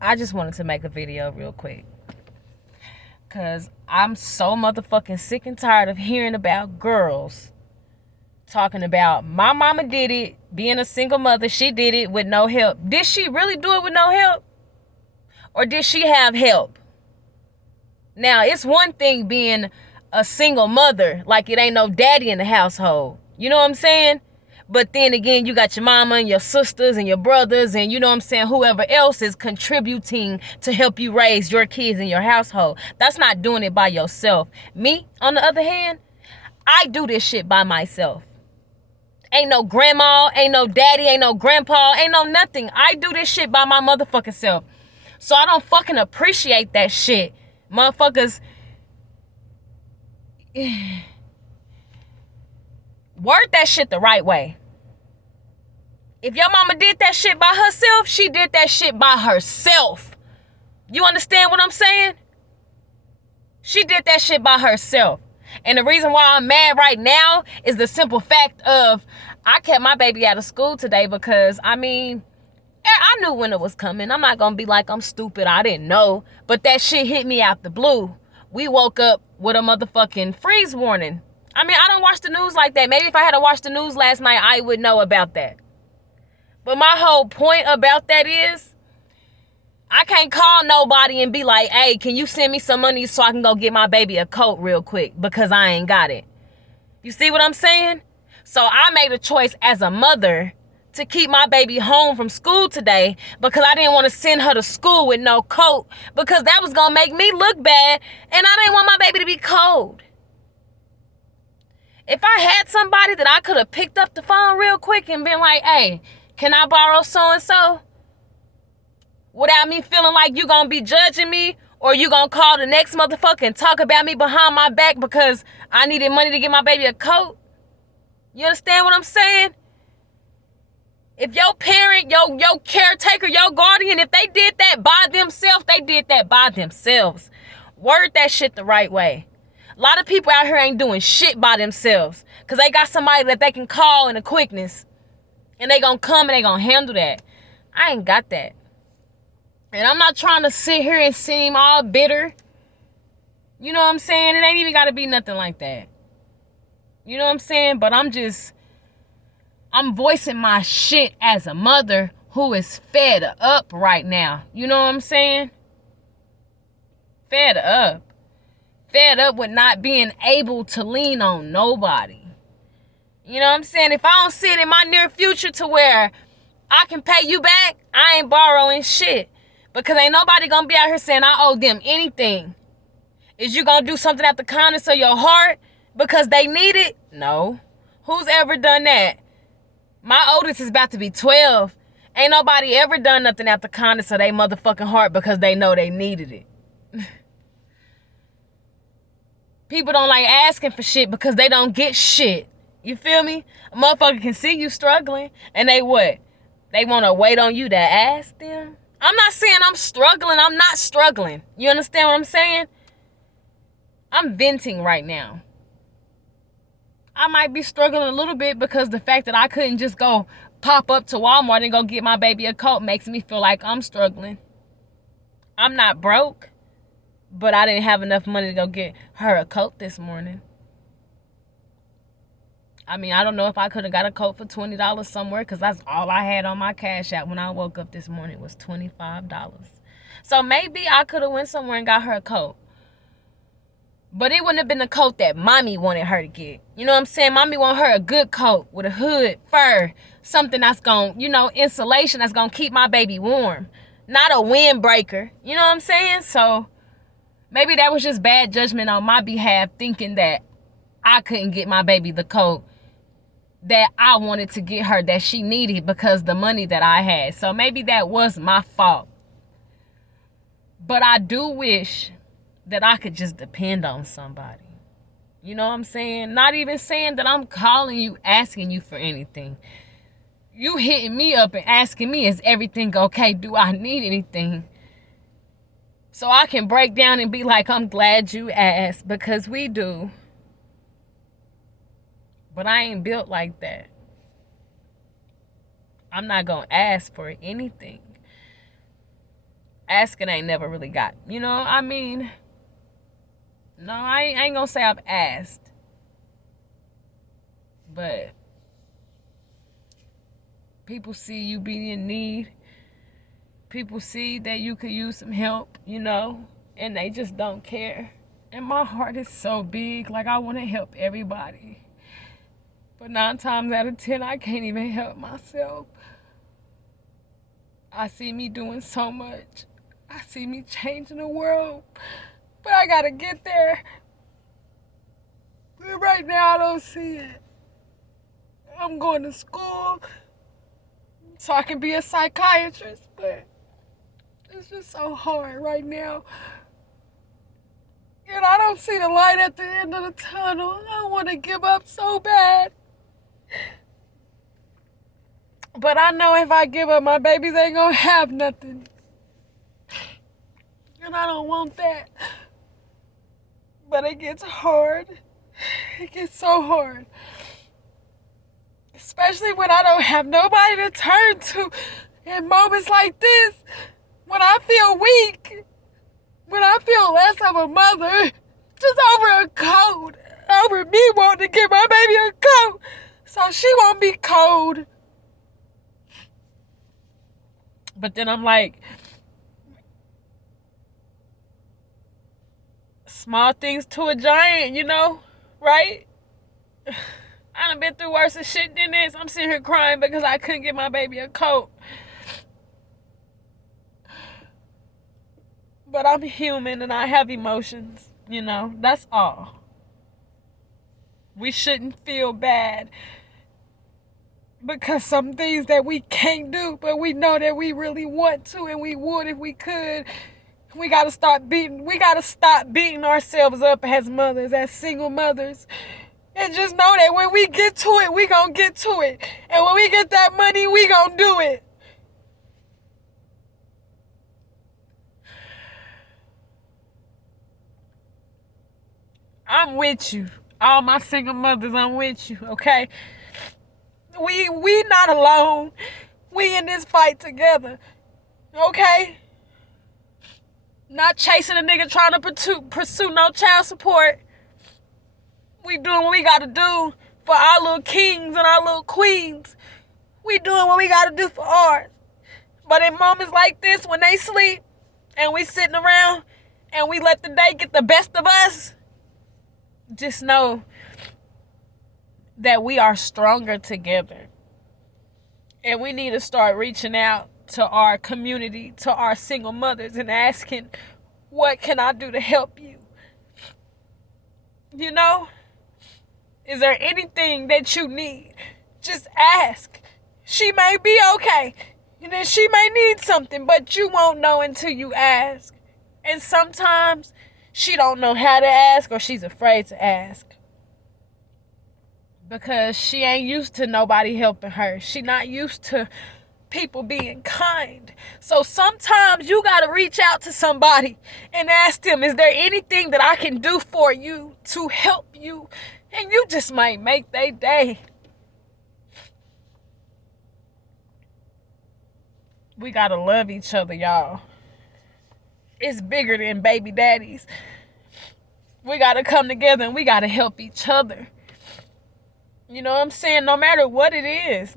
I just wanted to make a video real quick. Because I'm so motherfucking sick and tired of hearing about girls talking about my mama did it, being a single mother, she did it with no help. Did she really do it with no help? Or did she have help? Now, it's one thing being a single mother, like it ain't no daddy in the household. You know what I'm saying? But then again, you got your mama and your sisters and your brothers and you know what I'm saying, whoever else is contributing to help you raise your kids in your household. That's not doing it by yourself. Me, on the other hand, I do this shit by myself. Ain't no grandma, ain't no daddy, ain't no grandpa, ain't no nothing. I do this shit by my motherfucking self. So I don't fucking appreciate that shit. Motherfuckers, word that shit the right way. If your mama did that shit by herself, she did that shit by herself. You understand what I'm saying? She did that shit by herself. And the reason why I'm mad right now is the simple fact of I kept my baby out of school today because, I mean, I knew when it was coming. I'm not going to be like I'm stupid. I didn't know. But that shit hit me out the blue. We woke up with a motherfucking freeze warning. I mean, I don't watch the news like that. Maybe if I had to watch the news last night, I would know about that. But my whole point about that is I can't call nobody and be like, hey, can you send me some money so I can go get my baby a coat real quick because I ain't got it. You see what I'm saying? So I made a choice as a mother to keep my baby home from school today because I didn't want to send her to school with no coat because that was going to make me look bad and I didn't want my baby to be cold. If I had somebody that I could have picked up the phone real quick and been like, hey, can I borrow so-and-so? Without me feeling like you gonna be judging me or you gonna call the next motherfucker and talk about me behind my back because I needed money to get my baby a coat. You understand what I'm saying? If your parent, your caretaker, your guardian, if they did that by themselves, they did that by themselves. Word that shit the right way. A lot of people out here ain't doing shit by themselves because they got somebody that they can call in a quickness and they gonna come and they gonna handle that. I ain't got that. And I'm not trying to sit here and seem all bitter. You know what I'm saying? It ain't even got to be nothing like that. You know what I'm saying? But I'm voicing my shit as a mother who is fed up right now. You know what I'm saying? Fed up. Fed up with not being able to lean on nobody. You know what I'm saying? If I don't see it in my near future to where I can pay you back, I ain't borrowing shit. Because ain't nobody gonna be out here saying I owe them anything. Is you gonna do something out the kindness of your heart because they need it? No. Who's ever done that? My oldest is about to be 12. Ain't nobody ever done nothing out the kindness of their motherfucking heart because they know they needed it. People don't like asking for shit because they don't get shit. You feel me? A motherfucker can see you struggling and they what? They want to wait on you to ask them? I'm not saying I'm struggling. I'm not struggling. You understand what I'm saying? I'm venting right now. I might be struggling a little bit because the fact that I couldn't just go pop up to Walmart and go get my baby a coat makes me feel like I'm struggling. I'm not broke, but I didn't have enough money to go get her a coat this morning. I mean, I don't know if I could have got a coat for $20 somewhere because that's all I had on my cash app when I woke up this morning was $25. So maybe I could have went somewhere and got her a coat. But it wouldn't have been the coat that mommy wanted her to get. You know what I'm saying? Mommy want her a good coat with a hood, fur, something that's going, insulation that's going to keep my baby warm. Not a windbreaker. You know what I'm saying? So maybe that was just bad judgment on my behalf, thinking that I couldn't get my baby the coat that I wanted to get her that she needed because the money that I had. So maybe that was my fault. But I do wish that I could just depend on somebody. You know what I'm saying? Not even saying that I'm calling you, asking you for anything. You hitting me up and asking me, is everything okay? Do I need anything? So I can break down and be like, I'm glad you asked, because we do. But I ain't built like that. I'm not going to ask for anything. Asking ain't never really got, you know, I mean, no, I ain't gonna say I've asked, but people see you be in need. People see that you could use some help, you know, and they just don't care. And my heart is so big, like I want to help everybody. But 9 times out of 10, I can't even help myself. I see me doing so much. I see me changing the world. But I gotta get there. But right now, I don't see it. I'm going to school so I can be a psychiatrist, but it's just so hard right now. And I don't see the light at the end of the tunnel. I want to give up so bad. But I know if I give up, my babies ain't gonna have nothing. And I don't want that. But it gets hard. It gets so hard. Especially when I don't have nobody to turn to in moments like this. When I feel weak. When I feel less of a mother. Just over a coat. Over me wanting to give my baby a coat. So she won't be cold. But then I'm like, small things to a giant, you know, right? I done been through worse shit than this. I'm sitting here crying because I couldn't get my baby a coat. But I'm human and I have emotions, you know, that's all. We shouldn't feel bad because some things that we can't do, but we know that we really want to and we would if we could. We gotta stop beating ourselves up as mothers, as single mothers. And just know that when we get to it, we gonna get to it. And when we get that money, we gonna do it. I'm with you. All my single mothers, I'm with you, okay? We not alone. We in this fight together. Okay? Not chasing a nigga trying to pursue no child support. We doing what we gotta do for our little kings and our little queens. We doing what we gotta do for ours. But in moments like this, when they sleep and we sitting around and we let the day get the best of us, just know that we are stronger together. And we need to start reaching out to our community, to our single mothers, and asking, what can I do to help you? You know? Is there anything that you need? Just ask. She may be okay. And then she may need something, but you won't know until you ask. And sometimes she don't know how to ask or she's afraid to ask. Because she ain't used to nobody helping her. She not used to people being kind. So sometimes you got to reach out to somebody and ask them, is there anything that I can do for you to help you? And you just might make their day. We got to love each other, y'all. It's bigger than baby daddies. We got to come together and we got to help each other. You know what I'm saying? No matter what it is,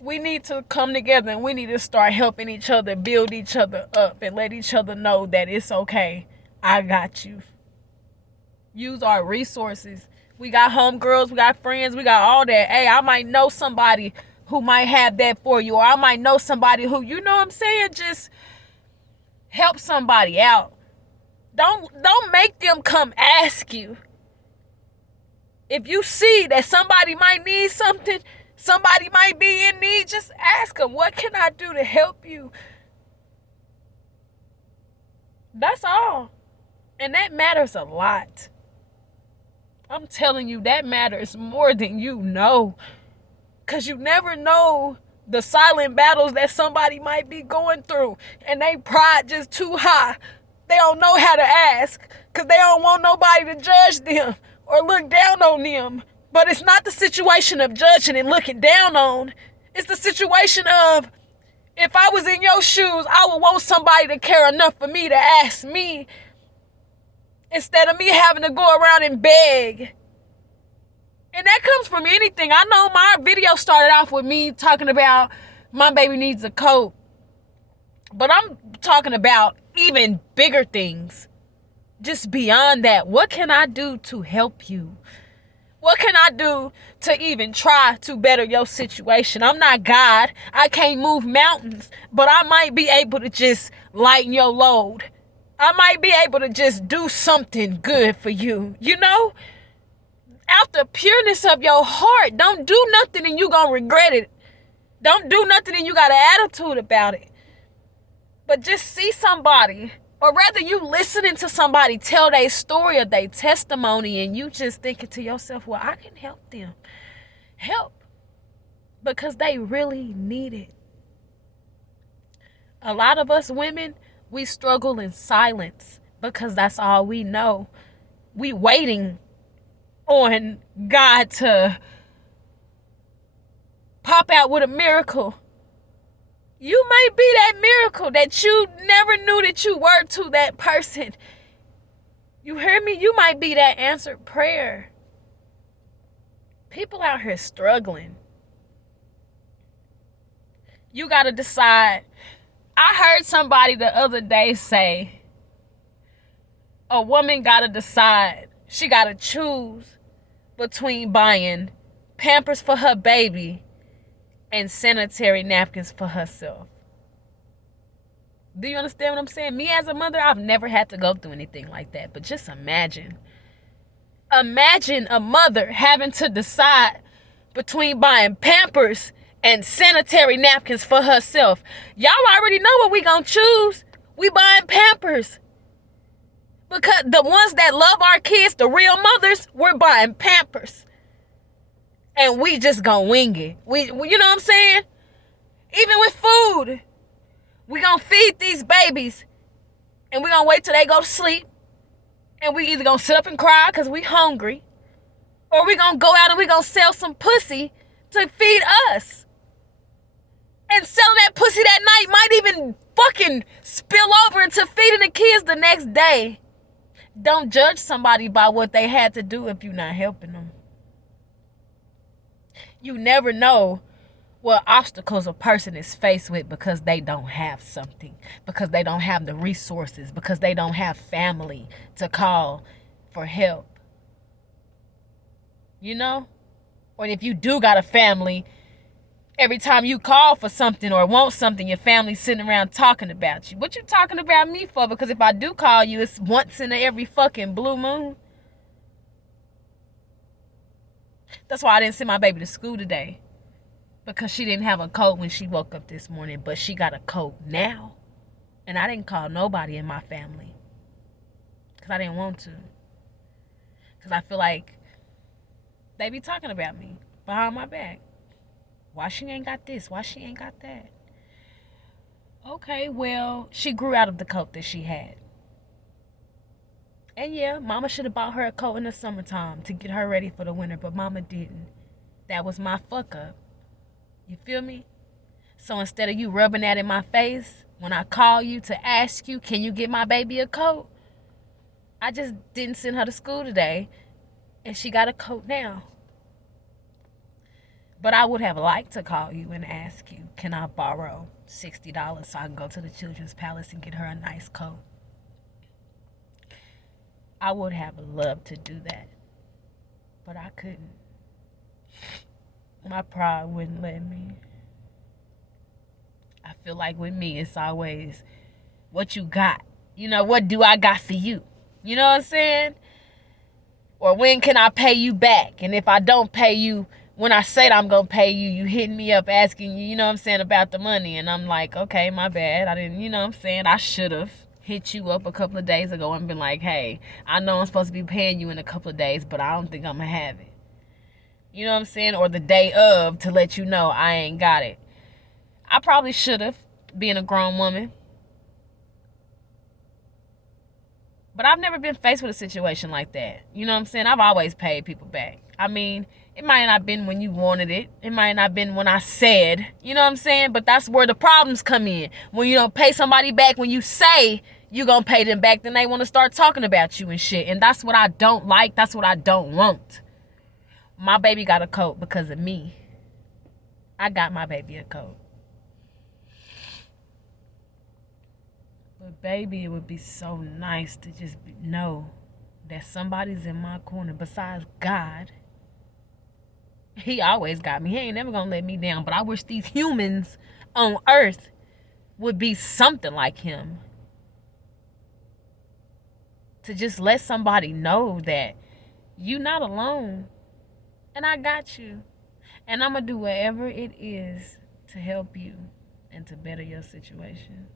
we need to come together and we need to start helping each other, build each other up, and let each other know that it's okay. I got you. Use our resources. We got homegirls, we got friends, we got all that. Hey, I might know somebody who might have that for you, or I might know somebody who, you know what I'm saying, just help somebody out. Don't make them come ask you. If you see that somebody might need something, somebody might be in need, just ask them, what can I do to help you? That's all. And that matters a lot. I'm telling you, that matters more than you know. Because you never know the silent battles that somebody might be going through. And they pride just too high. They don't know how to ask because they don't want nobody to judge them or look down on them. But it's not the situation of judging and looking down on. It's the situation of If I was in your shoes, I would want somebody to care enough for me to ask me instead of me having to go around and beg. And that comes from anything. I know my video started off with me talking about my baby needs a coat. But I'm talking about even bigger things. Just beyond that. What can I do to help you? What can I do to even try to better your situation? I'm not God. I can't move mountains. But I might be able to just lighten your load. I might be able to just do something good for you. You know? Out the pureness of your heart. Don't do nothing and you gonna regret it. Don't do nothing and you got an attitude about it. But just see somebody, or rather you listening to somebody tell their story or their testimony, and you just thinking to yourself, well, I can help them. Help. Because they really need it. A lot of us women, we struggle in silence because that's all we know. We waiting on God to pop out with a miracle. You might be that miracle that you never knew that you were to that person. You hear me? You might be that answered prayer. People out here struggling. You got to decide. I heard somebody the other day say, a woman got to decide. She got to choose between buying Pampers for her baby and sanitary napkins for herself. Do you understand what I'm saying? Me as a mother, I've never had to go through anything like that. But just imagine. Imagine a mother having to decide between buying Pampers and sanitary napkins for herself. Y'all already know what we gonna choose. We buying Pampers. Because the ones that love our kids, the real mothers, we're buying Pampers. And we just gonna wing it. We you know what I'm saying? Even with food. We gonna feed these babies. And we gonna wait till they go to sleep. And we either gonna sit up and cry because we hungry. Or we gonna go out and we gonna sell some pussy to feed us. And selling that pussy that night might even fucking spill over into feeding the kids the next day. Don't judge somebody by what they had to do if you're not helping them. You never know what obstacles a person is faced with because they don't have something, because they don't have the resources, because they don't have family to call for help. You know? Or if you do got a family, every time you call for something or want something, your family's sitting around talking about you. What you talking about me for? Because if I do call you, it's once in every fucking blue moon. That's why I didn't send my baby to school today. Because she didn't have a coat when she woke up this morning. But she got a coat now. And I didn't call nobody in my family. Because I didn't want to. Because I feel like they be talking about me behind my back. Why she ain't got this? Why she ain't got that? Okay, well, she grew out of the coat that she had. And yeah, mama should have bought her a coat in the summertime to get her ready for the winter, but mama didn't. That was my fuck up. You feel me? So instead of you rubbing that in my face, when I call you to ask you, can you get my baby a coat? I just didn't send her to school today, and she got a coat now. But I would have liked to call you and ask you, can I borrow $60 so I can go to the Children's Palace and get her a nice coat? I would have loved to do that, but I couldn't. My pride wouldn't let me. I feel like with me, it's always what you got. You know, what do I got for you? You know what I'm saying? Or when can I pay you back? And if I don't pay you, when I said I'm going to pay you, you hitting me up asking you, you know what I'm saying, about the money. And I'm like, okay, my bad. I didn't, you know what I'm saying? I should have hit you up a couple of days ago and been like, hey, I know I'm supposed to be paying you in a couple of days, but I don't think I'm going to have it. You know what I'm saying? Or the day of to let you know I ain't got it. I probably should have, being a grown woman. But I've never been faced with a situation like that. You know what I'm saying? I've always paid people back. I mean, it might not have been when you wanted it. It might not have been when I said, you know what I'm saying? But that's where the problems come in. When you don't pay somebody back when you say you gonna pay them back, then they want to start talking about you and shit. And that's what I don't like. That's what I don't want. My baby got a coat because of me. I got my baby a coat. But baby, it would be so nice to just know that somebody's in my corner besides God. He always got me. He ain't never gonna let me down. But I wish these humans on earth would be something like him. To just let somebody know that you're not alone. And I got you. And I'm gonna do whatever it is to help you and to better your situation.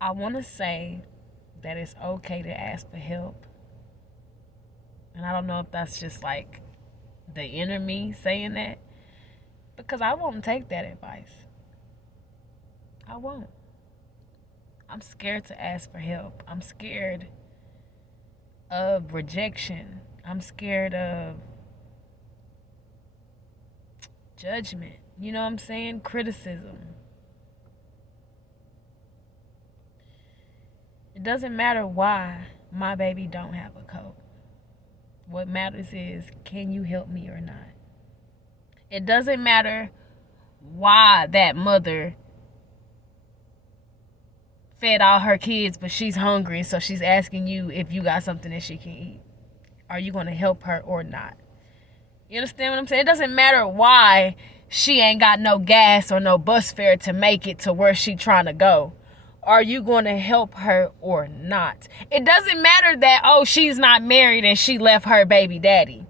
I want to say that it's okay to ask for help. And I don't know if that's just like the inner me saying that. Because I won't take that advice. I won't. I'm scared to ask for help. I'm scared of rejection. I'm scared of judgment. You know what I'm saying? Criticism. It doesn't matter why my baby don't have a coat. What matters is, can you help me or not? It doesn't matter why that mother fed all her kids, but she's hungry, so she's asking you if you got something that she can eat. Are you going to help her or not? You understand what I'm saying? It doesn't matter why she ain't got no gas or no bus fare to make it to where she trying to go. Are you going to help her or not? It doesn't matter that, oh, she's not married and she left her baby daddy.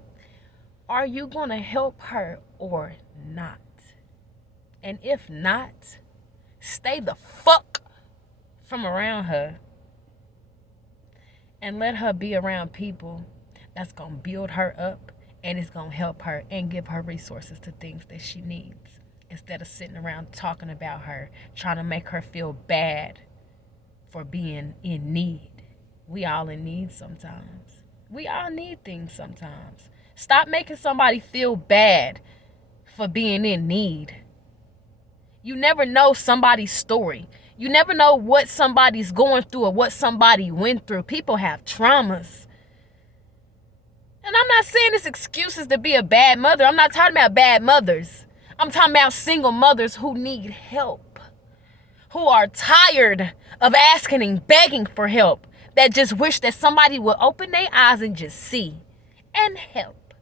Are you going to help her or not? And if not, stay the fuck from around her. And let her be around people that's going to build her up and it's going to help her and give her resources to things that she needs. Instead of sitting around talking about her, trying to make her feel bad for being in need. We all in need sometimes. We all need things sometimes. Stop making somebody feel bad for being in need. You never know somebody's story. You never know what somebody's going through or what somebody went through. People have traumas. And I'm not saying this excuses to be a bad mother. I'm not talking about bad mothers. I'm talking about single mothers who need help. Who are tired of asking and begging for help. That just wish that somebody would open their eyes and just see and help.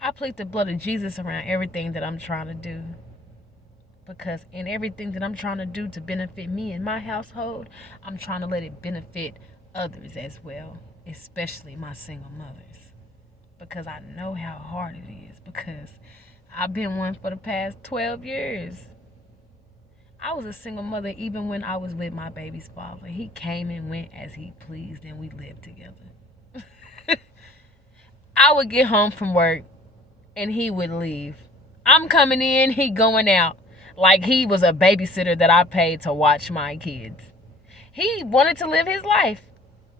I plead the blood of Jesus around everything that I'm trying to do. Because in everything that I'm trying to do to benefit me and my household, I'm trying to let it benefit others as well. Especially my single mothers. Because I know how hard it is. Because I've been one for the past 12 years. I was a single mother even when I was with my baby's father. He came and went as he pleased and we lived together. I would get home from work and he would leave. I'm coming in, he going out. Like he was a babysitter that I paid to watch my kids. He wanted to live his life.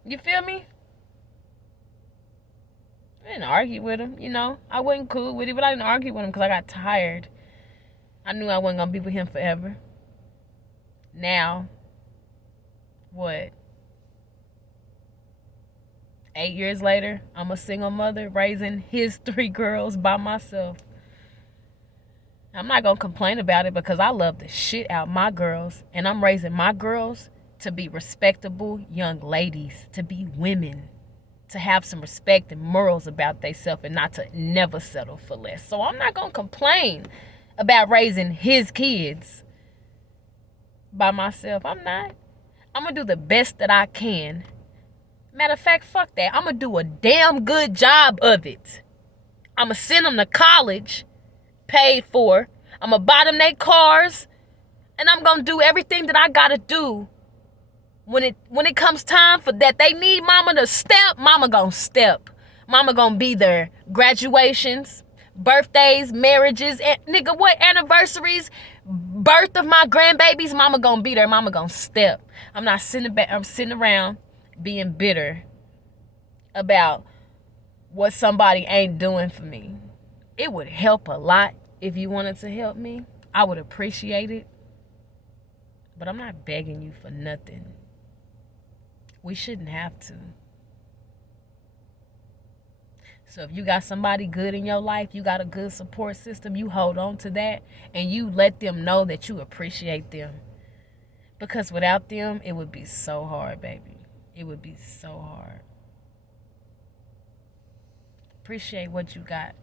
You feel me? I didn't argue with him, you know. I wasn't cool with it, but I didn't argue with him because I got tired. I knew I wasn't going to be with him forever. Now, what? 8 years later, I'm a single mother raising his 3 girls by myself. I'm not going to complain about it because I love the shit out my girls. And I'm raising my girls to be respectable young ladies, to be women, to have some respect and morals about themselves and not to never settle for less. So I'm not going to complain about raising his kids by myself. I'm not. I'm going to do the best that I can. Matter of fact, fuck that. I'm going to do a damn good job of it. I'm going to send them to college, paid for. I'm going to buy them their cars. And I'm going to do everything that I got to do. When it comes time for that they need mama to step, mama going to step. Mama going to be there. Graduations, birthdays, marriages, and nigga, what anniversaries, birth of my grandbabies, mama gonna be there, mama gonna step. I'm not sitting back, I'm sitting around being bitter about what somebody ain't doing for me. It would help a lot if you wanted to help me. I would appreciate it. But I'm not begging you for nothing. We shouldn't have to. So if you got somebody good in your life, you got a good support system, you hold on to that and you let them know that you appreciate them. Because without them, it would be so hard, baby. It would be so hard. Appreciate what you got.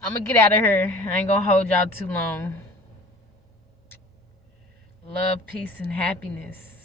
I'm going to get out of here. I ain't going to hold y'all too long. Love, peace, and happiness.